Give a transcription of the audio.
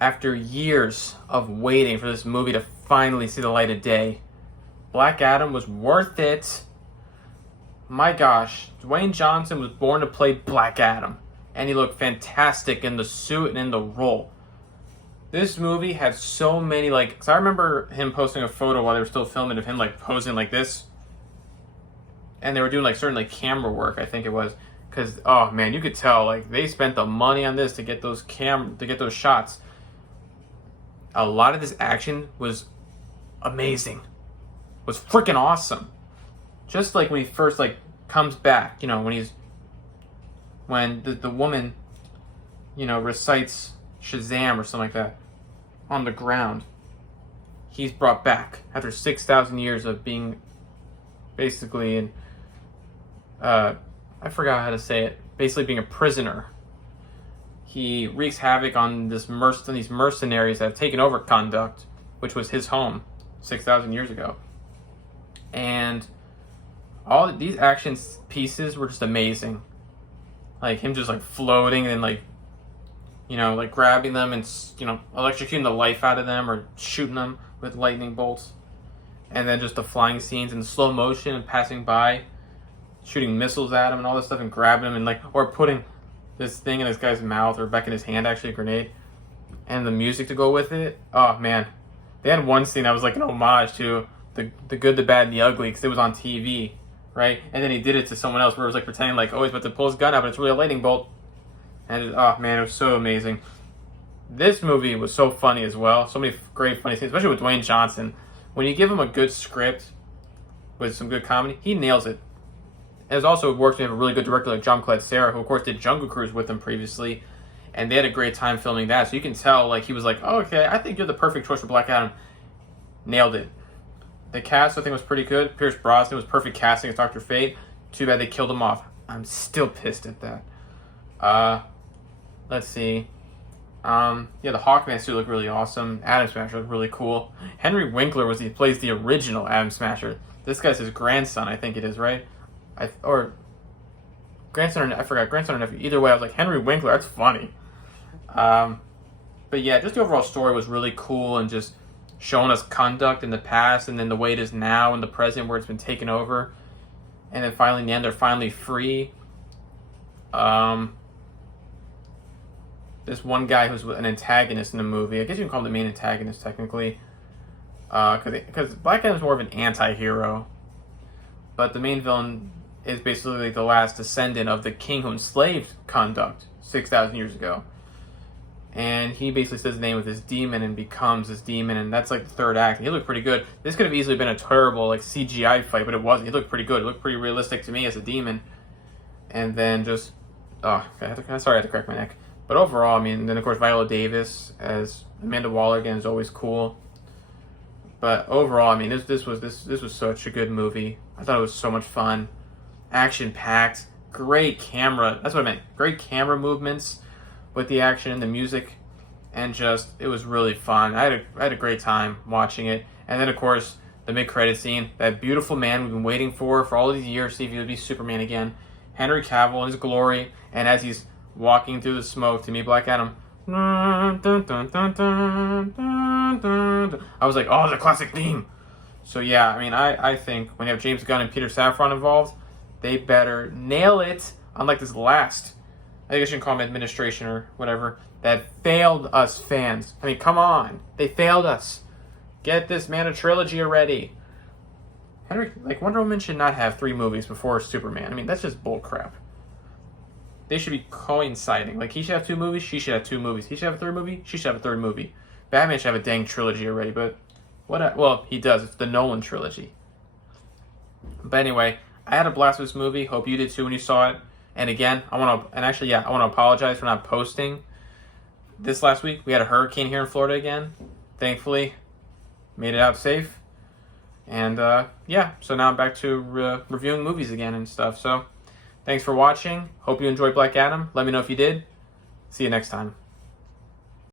after years of waiting for this movie to finally see the light of day, Black Adam was worth it. My gosh, Dwayne Johnson was born to play Black Adam, and he looked fantastic in the suit and in the role. This movie had so many, cause I remember him posting a photo while they were still filming of him, posing like this. And they were doing, certain, camera work, I think it was. Because, oh, man, you could tell, they spent the money on this to get those shots. A lot of this action was amazing. Was freaking awesome. Just, when he first, comes back, when the woman, recites Shazam or something like that on the ground. He's brought back after 6,000 years of being basically in, I forgot how to say it, basically being a prisoner. He wreaks havoc on these mercenaries that have taken over Conduct, which was his home 6,000 years ago. And all these action pieces were just amazing. Him just floating and grabbing them and electrocuting the life out of them or shooting them with lightning bolts. And then just the flying scenes in slow motion and passing by, shooting missiles at him and all this stuff and grabbing him and or putting this thing in this guy's mouth or back in his hand, actually a grenade, and the music to go with it. Oh man, they had one scene that was an homage to the Good, the Bad, and the Ugly, because it was on TV, right? And then he did it to someone else where it was pretending oh, he's about to pull his gun out, but it's really a lightning bolt. And oh man, it was so amazing. This movie was so funny as well. So many great funny scenes, especially with Dwayne Johnson. When you give him a good script with some good comedy, he nails it. It also works when you have a really good director like Jean-Claude Serra, who of course did Jungle Cruise with him previously, and they had a great time filming that. So you can tell he was oh, okay, I think you're the perfect choice for Black Adam. Nailed it. The cast I think was pretty good. Pierce Brosnan was perfect casting as Dr. Fate. Too bad they killed him off. I'm still pissed at that. Let's see. Yeah, the Hawkman suit looked really awesome. Atom Smasher looked really cool. Henry Winkler plays the original Atom Smasher. This guy's his grandson, I think it is, right? Or grandson, I forgot, grandson or nephew. Either way, I was Henry Winkler, that's funny. But yeah, just the overall story was really cool and just showing us Conduct in the past and then the way it is now in the present where it's been taken over. And then finally in the end, they're finally free. This one guy who's an antagonist in the movie, I guess you can call him the main antagonist technically, because Black Adam's more of an anti-hero, but the main villain is basically the last descendant of the king who enslaved Conduct 6,000 years ago. And he basically says the name of this demon and becomes this demon, and that's the third act. And he looked pretty good. This could have easily been a terrible CGI fight, but it wasn't. He looked pretty good. It looked pretty realistic to me as a demon. And then just, sorry, I had to crack my neck. But overall, then of course Viola Davis as Amanda Waller again is always cool. But overall, this was such a good movie. I thought it was so much fun. Action packed, great camera. That's what I meant. Great camera movements with the action and the music, and just it was really fun. I had a great time watching it. And then of course the mid-credit scene, that beautiful man we've been waiting for all these years, see if he would be Superman again. Henry Cavill in his glory, and as he's walking through the smoke to meet Black Adam. I was oh, the classic theme. So yeah, I think when you have James Gunn and Peter Safron involved, they better nail it. Unlike this last, I guess you can call them administration or whatever, that failed us fans. Come on. They failed us. Get this man a trilogy already. Wonder Woman should not have 3 movies before Superman. That's just bullcrap. They should be coinciding. He should have 2 movies, she should have 2 movies. He should have a 3rd movie, she should have a 3rd movie. Batman should have a dang trilogy already, but well, he does. It's the Nolan trilogy. But anyway, I had a blast with this movie. Hope you did too when you saw it. And again, I want to apologize for not posting this last week. We had a hurricane here in Florida again. Thankfully, made it out safe. And yeah, so now I'm back to reviewing movies again and stuff. So thanks for watching. Hope you enjoyed Black Adam. Let me know if you did. See you next time.